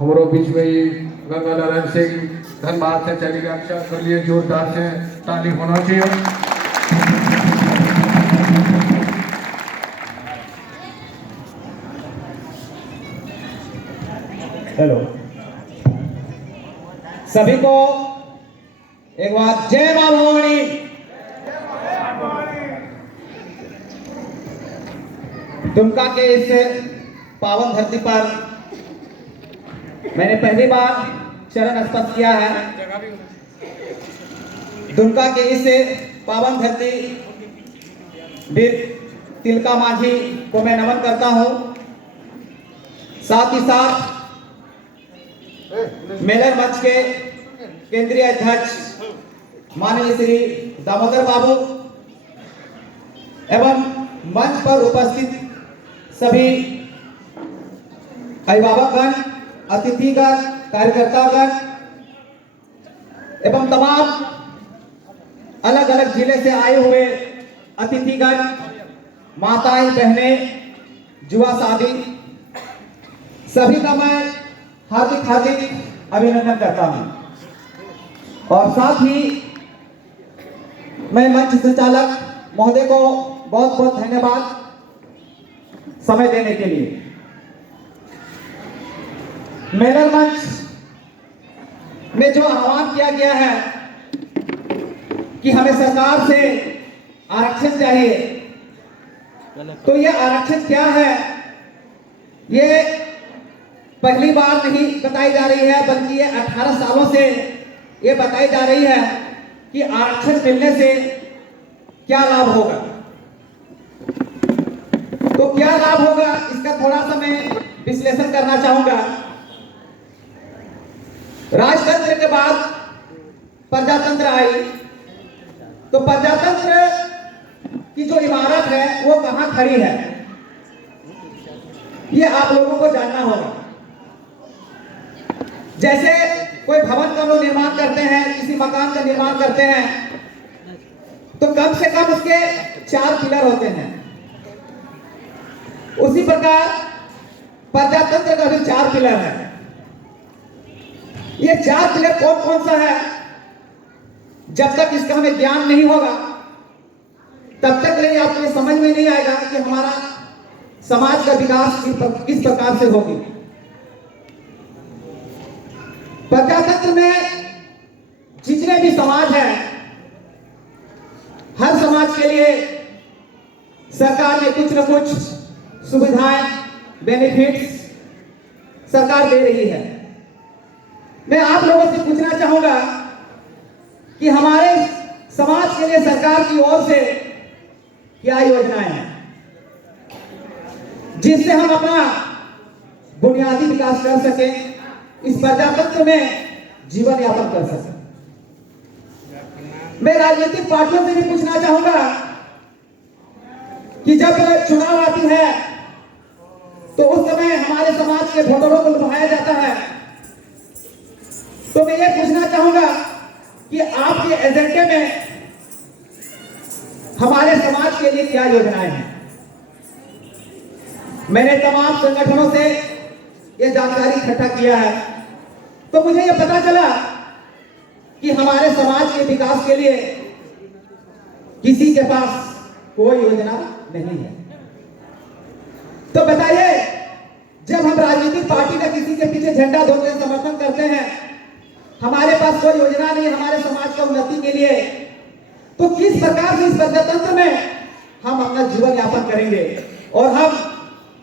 हमारे बीच में ही गंगा नारायण सिंह धनबाद से चली गया। अच्छा कर लिए, जोरदार से ताली होना चाहिए। हेलो सभी को एक बार जय मां भवानी। दुमका के इस पावन धरती पर मैंने पहली बार चरण स्पर्श किया है। दुमका के इस पावन धरती वीर तिलका माझी को मैं नमन करता हूं। साथ ही साथ मेलर मंच के केंद्रीय अध्यक्ष माननीय श्री दामोदर बाबू एवं मंच पर उपस्थित सभी अभिभावकगण, अतिथिगण, कार्यकर्तागण एवं तमाम अलग अलग जिले से आए हुए अतिथिगण, माताएं, बहनें, जुआ साथी, सभी का मैं हार्दिक हार्दिक अभिनंदन करता हूं। और साथ ही मैं मंच संचालक महोदय को बहुत बहुत धन्यवाद समय देने के लिए। मेलर मंच में जो आह्वान किया गया है कि हमें सरकार से आरक्षण चाहिए, तो ये आरक्षण क्या है, ये पहली बार नहीं बताई जा रही है, बल्कि ये 18 सालों से ये बताई जा रही है कि आरक्षण मिलने से क्या लाभ होगा। तो क्या लाभ होगा, इसका थोड़ा सा मैं विश्लेषण करना चाहूंगा। राजतंत्र के बाद प्रजातंत्र आई, तो प्रजातंत्र की जो इमारत है वो कहां खड़ी है, ये आप लोगों को जानना होगा। जैसे कोई भवन का लोग निर्माण करते हैं, किसी मकान का निर्माण करते हैं, तो कम से कम उसके 4 पिलर होते हैं। उसी प्रकार प्रजातंत्र का भी 4 पिलर है। ये 4 पिलर कौन कौन सा है, जब तक इसका हमें ज्ञान नहीं होगा तब तक नहीं आपको समझ में नहीं आएगा कि हमारा समाज का विकास किस प्रकार से होगी। प्रजातंत्र में जितने भी समाज हैं, हर समाज के लिए सरकार ने कुछ न कुछ सुविधाएं, बेनिफिट्स सरकार दे रही है। मैं आप लोगों से पूछना चाहूंगा कि हमारे समाज के लिए सरकार की ओर से क्या योजनाएं हैं जिससे हम अपना बुनियादी विकास कर सकें, इस प्रजातंत्र में जीवन यापन कर सकें। मैं राजनीतिक पार्टियों से भी पूछना चाहूंगा कि जब चुनाव आती है तो उस समय हमारे समाज के वोटरों को लुभाया जाता है, तो मैं ये पूछना चाहूंगा कि आपके एजेंडे में हमारे समाज के लिए क्या योजनाएं हैं। मैंने तमाम संगठनों से ये जानकारी इकट्ठा किया है, तो मुझे ये पता चला कि हमारे समाज के विकास के लिए किसी के पास कोई योजना नहीं है। तो बताइए, जब हम राजनीतिक पार्टी का किसी के पीछे झंडा धोते समर्थन करते हैं, हमारे पास कोई योजना नहीं हमारे समाज की उन्नति के लिए, तो किस प्रकार से इस प्रजातंत्र में हम अपना जीवन यापन करेंगे और हम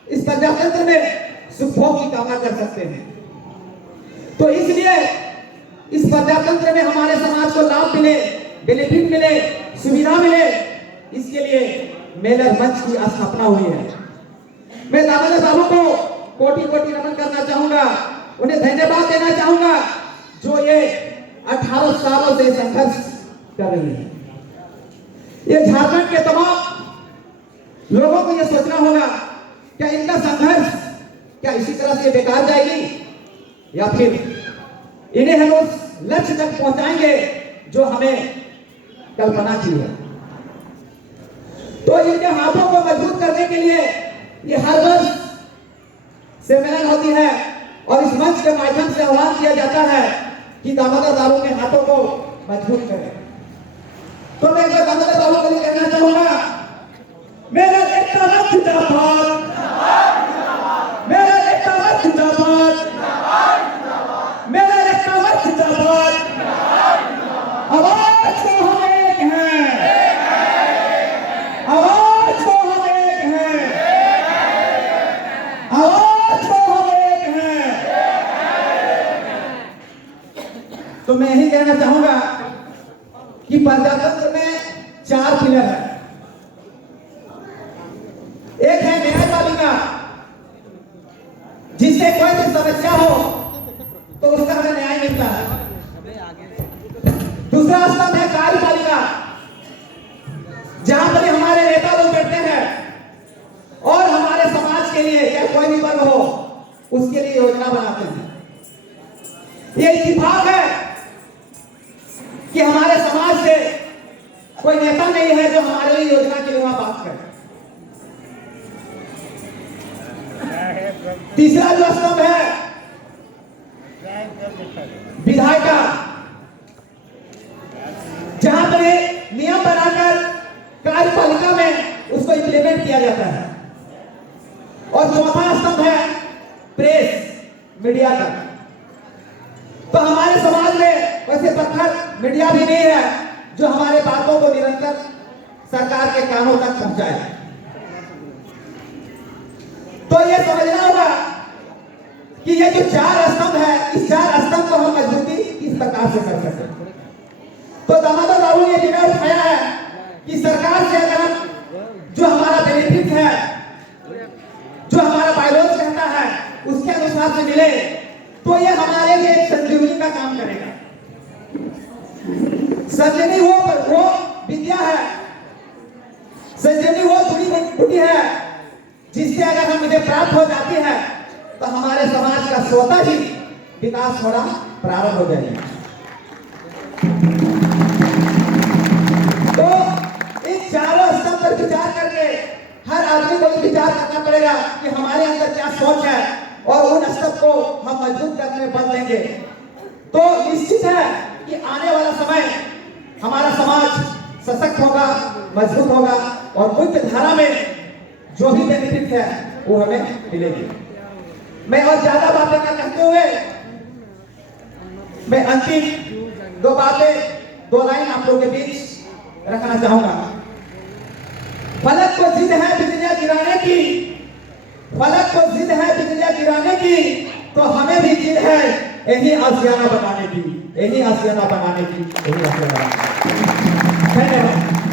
इस प्रजातंत्र में सुखभोग की कामना कर सकते हैं। तो इसलिए इस प्रजातंत्र में हमारे समाज को लाभ मिले, बेनिफिट मिले, सुविधा मिले, इसके लिए मेलर मंच की स्थापना हुई है। मैं दामोदर बाबू को कोटि कोटि नमन करना चाहूंगा, उन्हें धन्यवाद देना चाहूंगा जो ये 18 सालों से संघर्ष कर रही है। ये झारखंड के तमाम लोगों को यह सोचना होगा, क्या इनका संघर्ष क्या इसी तरह से बेकार जाएगी या फिर इन्हें हम उस लक्ष्य तक पहुंचाएंगे जो हमें कल्पना की है। तो इनके हाथों को मजबूत करने के लिए ये हर वर्ष सम्मेलन होती है, और इस मंच के माध्यम से आह्वान किया जाता है कि दामोदर बाबू के हाथों को मजबूत करें। तो मैं दामोदर बाबू को कहना चाहूंगा, मेरा एकता रथ जिंदाबाद, मेरा एकता रथ जिंदाबाद, मेरा एकता रथ जिंदाबाद। आवाज को हम एक हैं, आवाज को हम एक हैं, आवाज को हम एक हैं। तो मैं यही कहना चाहूंगा कि प्रजातंत्र में 4 पिलर है। एक है न्यायपालिका, जिससे कोई भी समस्या हो तो उसका हमें न्याय मिलता है। दूसरा स्तंभ है कार्यपालिका, जहां पर हमारे नेता लोग बैठते हैं और हमारे समाज के लिए या कोई भी वर्ग हो उसके लिए योजना बनाते हैं। ये इत्तेफाक है कि हमारे समाज से कोई नेता नहीं है जो हमारे लिए योजना के लिए वहां बात करे। तीसरा जो स्तंभ है विधायिका, जहां पर नियम बनाकर कार्यपालिका में उसको इंप्लीमेंट किया जाता है। और चौथा स्तंभ है प्रेस, मीडिया का। तो हमारे समाज में वैसे पत्थर मीडिया भी नहीं है जो हमारे बातों को निरंतर सरकार के कानों तक पहुंचाए। तो ये समझना होगा कि ये जो 4 स्तंभ है, इस 4 स्तंभ को हम मजबूती किस प्रकार से कर सकते हैं। तो दामोदर बाबू ने निर्णय उठाया है कि सरकार से अगर हम जो हमारा बेनिफिट है, जो हमारा बायलॉज कहता है, उसके अनुसार से मिले तो ये हमारे लिए एक संजीवनी का काम करेगा। संजीवनी वो विद्या है, संजीवनी वो जुड़ी बूटी है जिससे अगर हम मुझे प्राप्त हो जाती है तो हमारे समाज का स्वतः ही विकास होना प्रारंभ हो जाएगा। तो इन 4 स्तंभ पर विचार करके हर आदमी को विचार करना पड़ेगा कि हमारे अंदर क्या सोच है और उन स्तंभ को हम मजबूत करने में बल देंगे। तो निश्चित है कि आने वाला समय हमारा समाज सशक्त होगा, मजबूत होगा और मुक्त धारा में जो भी बेनिफिट है वो हमें मिलेगी। मैं और ज्यादा बातें न कहते हुए मैं अंतिम 2 बातें, 2 लाइन आप लोगों के बीच रखना चाहूंगा। फलक को जिद है बिजलियां गिराने की, फलक को जिद है बिजलियां गिराने की, तो हमें भी जिद है यही आशियाना बनाने की, यही आशियाना बनाने की, यही आशियाना बनाने की। धन्यवाद।